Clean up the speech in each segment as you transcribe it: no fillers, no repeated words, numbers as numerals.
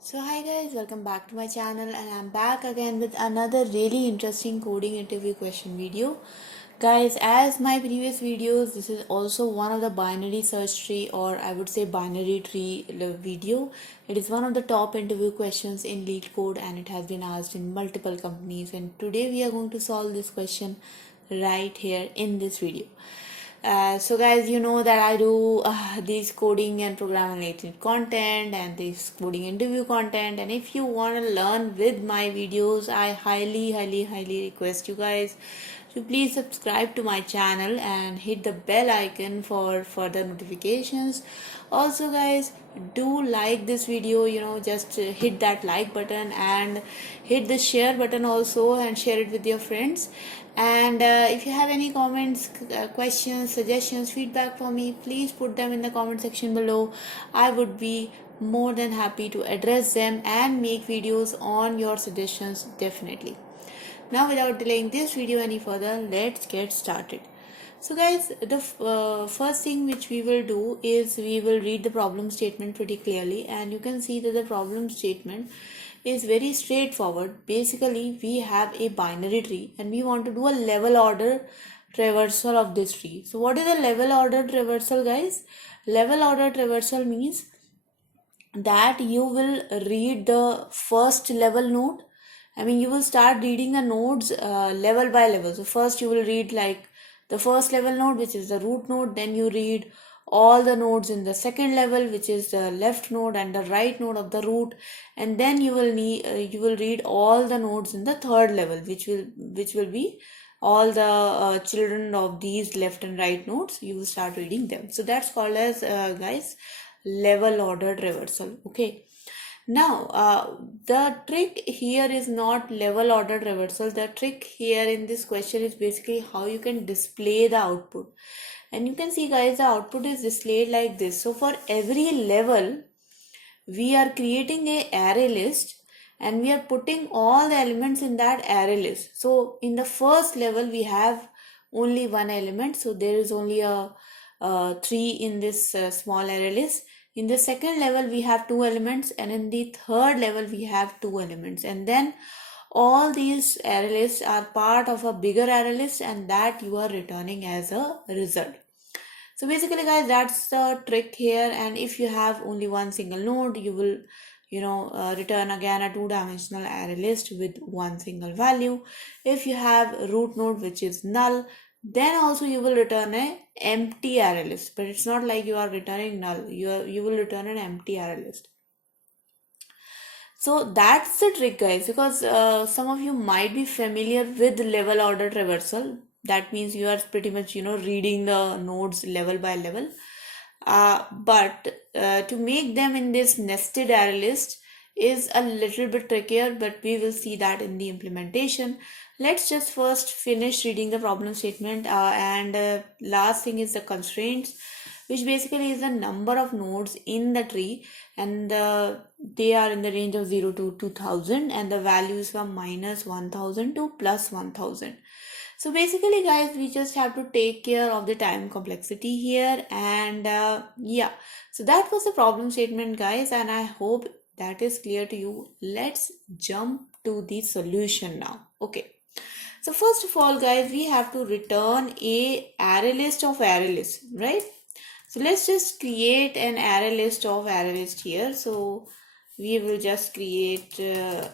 So hi guys, welcome back to my channel and I'm back again with another really interesting coding interview question video. Guys, as my previous videos, this is also one of the binary search tree, or I would say binary tree video. It is one of the top interview questions in LeetCode and it has been asked in multiple companies, and today we are going to solve this question right here in this video. So guys, you know that I do these coding and programming related content and this coding interview content, and if you want to learn with my videos, I highly request you guys to please subscribe to my channel and hit the bell icon for further notifications. Also guys, do like this video, just hit that like button and hit the share button also, and share it with your friends. And if you have any comments, questions, suggestions, feedback for me, please put them in the comment section below. I would be more than happy to address them and make videos on your suggestions, definitely. Now without delaying this video any further, let's get started. So guys, the first thing which we will do is we will read the problem statement pretty clearly, and you can see that the problem statement is very straightforward. Basically, we have a binary tree and we want to do a level order traversal of this tree. So what is a level order traversal, guys? Level order traversal means that you will read the first level node. I mean, you will start reading the nodes level by level. So first you will read like the first level node, which is the root node. Then you read all the nodes in the second level, which is the left node and the right node of the root. And then you will read all the nodes in the third level, which will be all the children of these left and right nodes. You will start reading them. So that's called as guys, level order traversal. Okay. Now, the trick here is not level order traversal. The trick here in this question is basically how you can display the output. And you can see, guys, the output is displayed like this. So for every level, we are creating a array list and we are putting all the elements in that array list. So in the first level, we have only one element. So there is only a 3 in this small array list. In the second level, we have 2 elements, and in the third level, we have 2 elements. And then all these array lists are part of a bigger array list, and that you are returning as a result. So basically, guys, that's the trick here. And if you have only one single node, you will return again a two-dimensional array list with one single value. If you have root node which is null, then also you will return a empty array list. But it's not like you are returning null. You will return an empty array list. So that's the trick, guys, because some of you might be familiar with level order traversal. That means you are pretty much reading the nodes level by level. But to make them in this nested array list is a little bit trickier, but we will see that in the implementation. Let's just first finish reading the problem statement, and last thing is the constraints, which basically is the number of nodes in the tree, and they are in the range of 0 to 2000, and the values from minus 1000 to plus 1000. So basically, guys, we just have to take care of the time complexity here, and yeah, so that was the problem statement, guys, and I hope that is clear to you. Let's jump to the solution now. Okay. So first of all, guys, we have to return a array list of array lists, right? So let's just create an array list of array list here. So we will just create an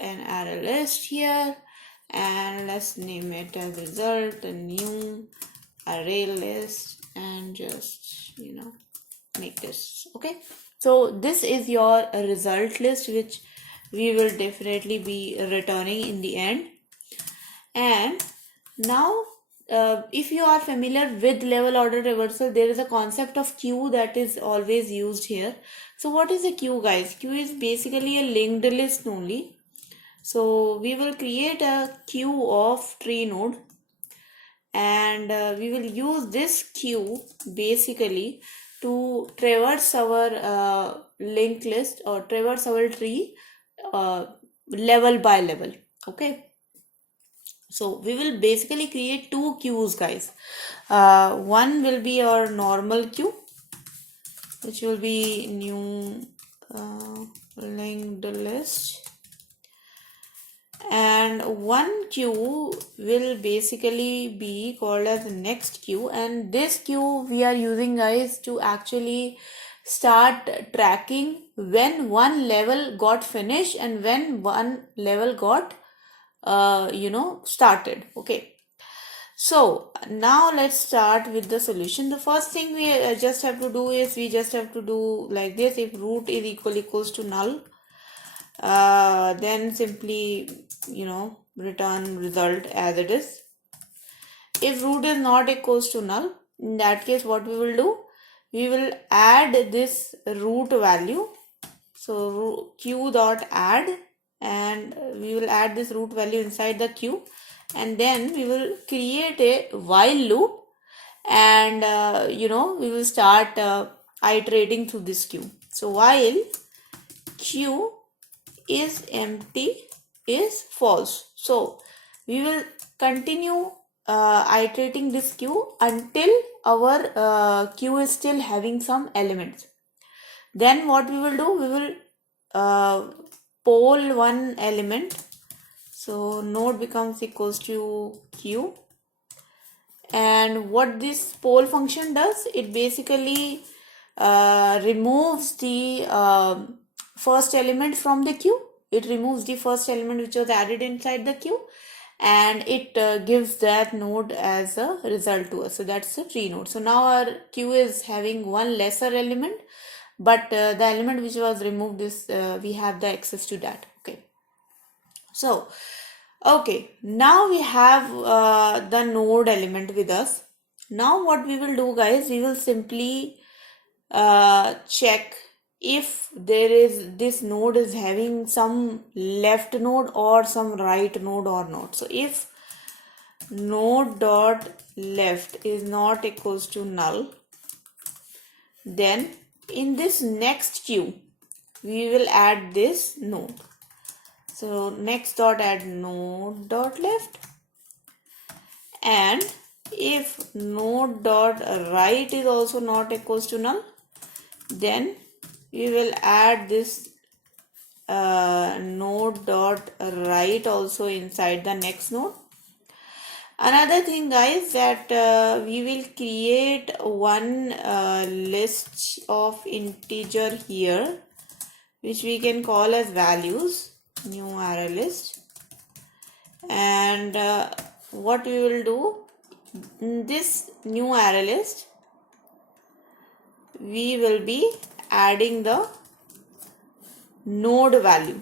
array list here, and let's name it as result, a new array list, and just make this. Okay, so this is your result list, which we will definitely be returning in the end. And now if you are familiar with level order traversal, there is a concept of queue that is always used here. So what is a queue, guys? Queue is basically a linked list only. So we will create a queue of tree node, and we will use this queue basically to traverse our linked list or traverse our tree level by level. Okay. So we will basically create two queues, guys. One will be our normal queue, which will be new linked list, and one queue will basically be called as the next queue, and this queue we are using, guys, to actually start tracking when one level got finished and when one level got started. Okay, so now let's start with the solution. The first thing we just have to do is we just have to do like this. If root is equals to null, then simply return result as it is. If root is not equals to null, in that case what we will do, we will add this root value. So q dot add, and we will add this root value inside the queue, and then we will create a while loop, and we will start iterating through this queue. So while queue is empty is false, so we will continue iterating this queue until our queue is still having some elements. Then what we will do, we will poll one element. So node becomes equals to queue, and what this poll function does, it basically removes the first element from the queue. It removes the first element which was added inside the queue, and it gives that node as a result to us. So that's the tree node. So now our queue is having one lesser element, but the element which was removed is we have the access to that. Okay, so okay, now we have the node element with us. Now what we will do, guys, we will simply check if this node is having some left node or some right node or not. So if node dot left is not equals to null, then in this next queue we will add this node. So next dot add node dot left, and if node dot right is also not equals to null, then we will add this node dot right also inside the next node. Another thing, guys, that we will create one list of integer here, which we can call as values, new array list. And what we will do, in this new array list, we will be adding the node value.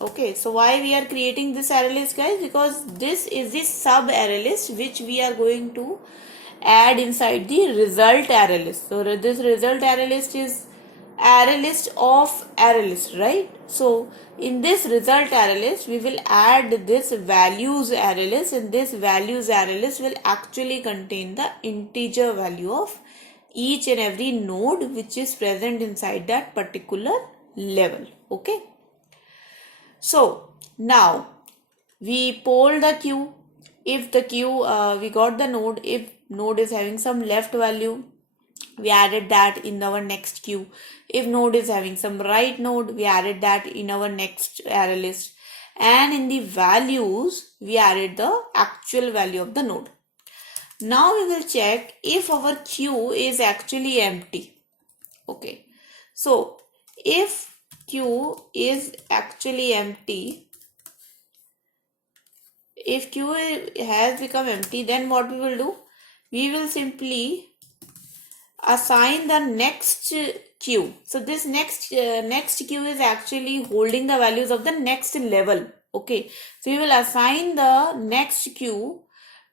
Okay, so why we are creating this array list, guys? Because this is the sub array list which we are going to add inside the result array list. So this result array list is array list of array list, right? So in this result array list, we will add this values array list, and this values array list will actually contain the integer value of each and every node which is present inside that particular level. Okay, so now we poll the queue. If the queue we got the node, if node is having some left value, we added that in our next queue. If node is having some right node, we added that in our next array list, and in the values we added the actual value of the node. Now we will check if our queue is actually empty. Okay, so if queue is actually empty, if queue has become empty, then what we will do, we will simply assign the next queue. So this next queue is actually holding the values of the next level. Okay, so we will assign the next queue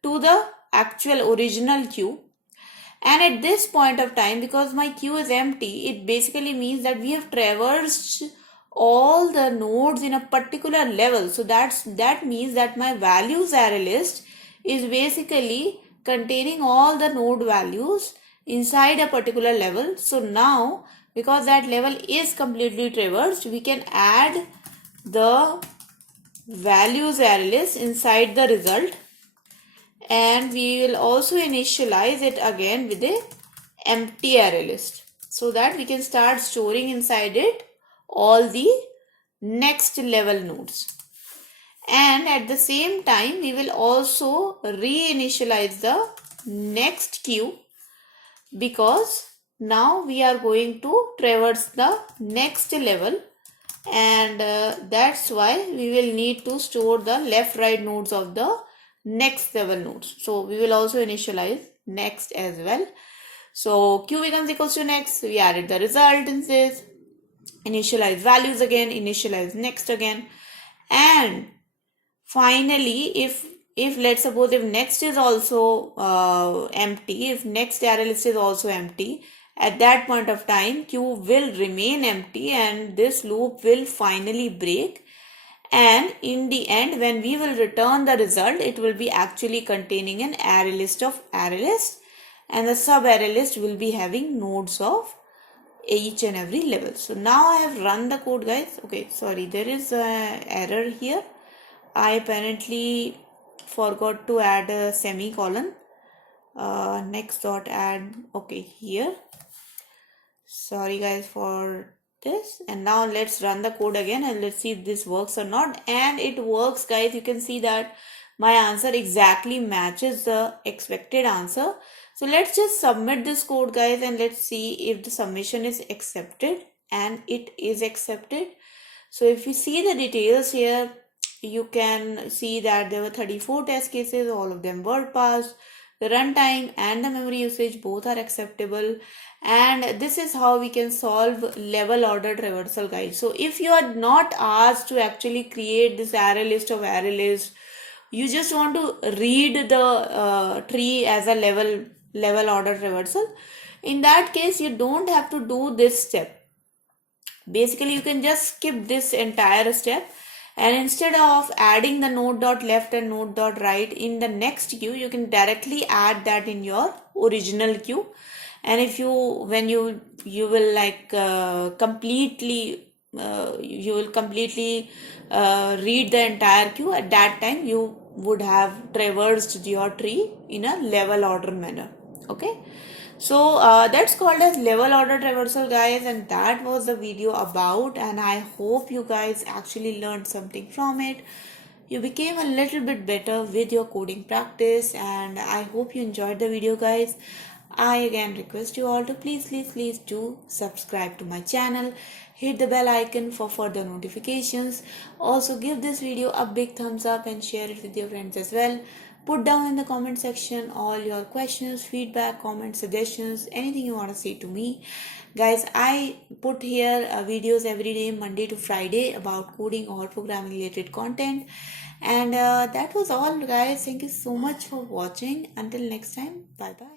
to the actual original queue, and at this point of time, because my queue is empty, it basically means that we have traversed all the nodes in a particular level. So that means that my values array list is basically containing all the node values inside a particular level. So now, because that level is completely traversed, we can add the values array list inside the result, and we will also initialize it again with a empty array list, so that we can start storing inside it all the next level nodes. And at the same time, we will also reinitialize the next queue, because now we are going to traverse the next level, and that's why we will need to store the left right nodes of the next level nodes. So we will also initialize next as well. So q becomes equals to next. We added the resultances, initialize values again, initialize next again, and finally if let's suppose if next is also empty, if next array list is also empty, at that point of time queue will remain empty and this loop will finally break, and in the end when we will return the result, it will be actually containing an array list of array list, and the sub array list will be having nodes of each and every level. So now I have run the code, guys. Okay, sorry, there is an error here. I apparently forgot to add a semicolon. Next dot add, okay, here. Sorry guys for this. And now let's run the code again and let's see if this works or not. And it works, guys. You can see that my answer exactly matches the expected answer. So let's just submit this code, guys, and let's see if the submission is accepted. And it is accepted. So if you see the details here, you can see that there were 34 test cases, all of them were passed. The runtime and the memory usage both are acceptable, and this is how we can solve level order traversal, guys. So if you are not asked to actually create this array list of array list, you just want to read the tree as a level order traversal, in that case you don't have to do this step. Basically you can just skip this entire step, and instead of adding the node dot left and node dot right in the next queue, you can directly add that in your original queue. And if you when you will like completely read the entire queue, at that time you would have traversed your tree in a level order manner. Okay, so that's called as level order traversal, guys, and that was the video about, and I hope you guys actually learned something from it. You became a little bit better with your coding practice, and I hope you enjoyed the video, guys. I again request you all to please do subscribe to my channel, hit the bell icon for further notifications. Also give this video a big thumbs up and share it with your friends as well. Put down in the comment section all your questions, feedback, comments, suggestions, anything you want to say to me. Guys, I put here videos every day, Monday to Friday, about coding or programming related content. And that was all, guys. Thank you so much for watching. Until next time, bye bye.